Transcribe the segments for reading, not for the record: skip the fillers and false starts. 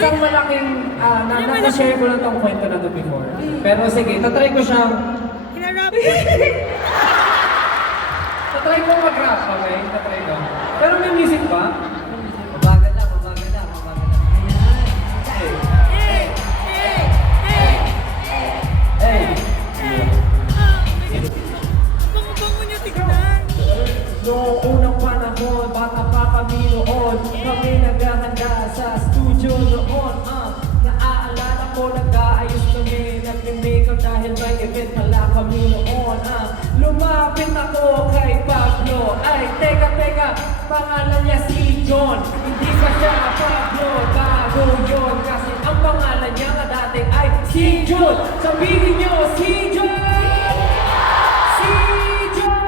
isang malaking, na-share ko lang tong kwento na to before. Pero sige, tatry ko siyang, Hinarap. tatry ko mag-rap, okay? Tatry ko. Pero may music ba? Mabagal lang, mabagal lang, mabagal lang. Hey! Hey! Bango-bango niya tignan. Noong unang panahon, bata pa kami noon. Kami naghahanda sa studio noon. Naaalala ko, nag-aayos kami, nag-makeup dahil may event pala kami noon. Lumapit ako kay Pablo. Ay, teka, pangalan niya si John. Hindi pa siya Pablo, bago yun. Kasi ang pangalan niya nga dati ay si John. Sabihin niyo, si John! Si John!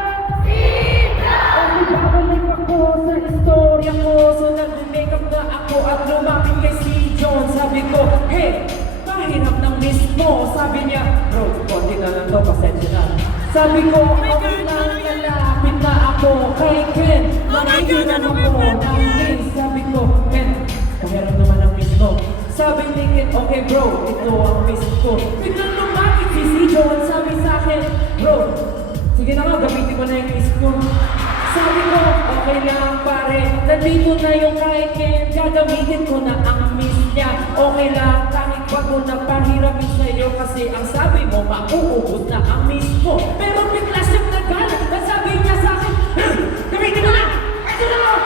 Ang babalik ako sa istorya ko. So nag-makeup na ako at lumapit kay si John. Sabi ko, hey, mahirap ng miss mo. Sabi niya, bro, konti na lang to, pasensya na. Sabi ko, okay lang, nalapit na ako kay Ken. Nakikinan ako ng miss. Sabi ko, Ken, mahirap naman ang miss mo. Sabi ni Ken, okay bro, ito ang miss ko. Biglang lumapit si John, sabi sa akin, bro, sige na nga, gamitin ko na yung miss ko. Sabi ko, okay lang pare, nandito na yung kay Ken, gagamitin ko na ang miss niya. Okay lang, kahit bago na pahirapin sa'yo kasi ang sabi mo, mauubos na ang miss mo. Pero bigla siyang nagalit, at sabi niya sa akin, gamitin mo na! Ito na ako!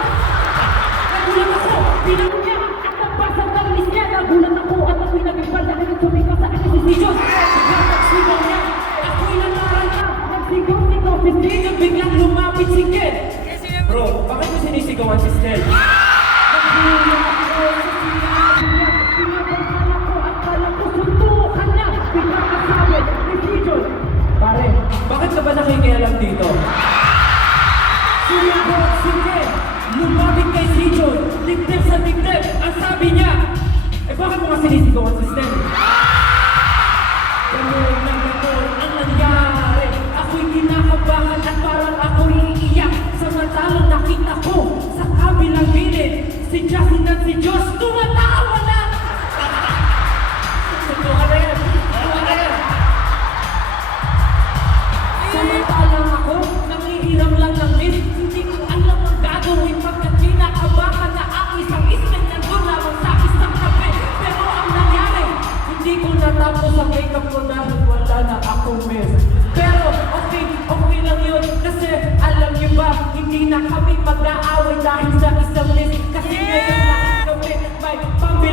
Nagulat ako, pinanong niya at nagbasa ng miss niya. Nagulat ako at ako'y nag-ibal dahil sumigaw sa akin si John. Biglang nagsigaw niya, ako'y nanaranta, nagsigaw si John, biglang lumapit si Ken. Bro, bakit mo sinisigawan si Stel? Nagbulang ako sa sinabi niya. Pinabansan ako at kala ko suntukan niya. Biglang kasabi ni John. Pare, bakit ka ba nakikialam dito? Sumagot si Ken. Lumapit kay si John. Dibdib sa dibdib. Ang sabi niya, bakit mo nga sinisigawan si Stel? Ganun na ganun ang nangyari. Ako'y kinakabahan at parang ako'y iiyak. Samantalang nakita ko sa kabilang gilid si Justin at si Josh tumatawa na! Tuwa na yan! Tuwa na yan! Samantalang ako, nangihiram lang ng miss. Hindi ko alam ang gagawin pagkat kinakabahan na ang isang ismet nandun lamang sa isang kape. Pero ang nangyari, hindi ko natapos ang makeup ko dahil wala na akong miss. Pero okay lang yun kasi alam niyo ba, hindi na kami mag-aaway dahil sa isang miss. Kasi ngayon na kami may pamilya.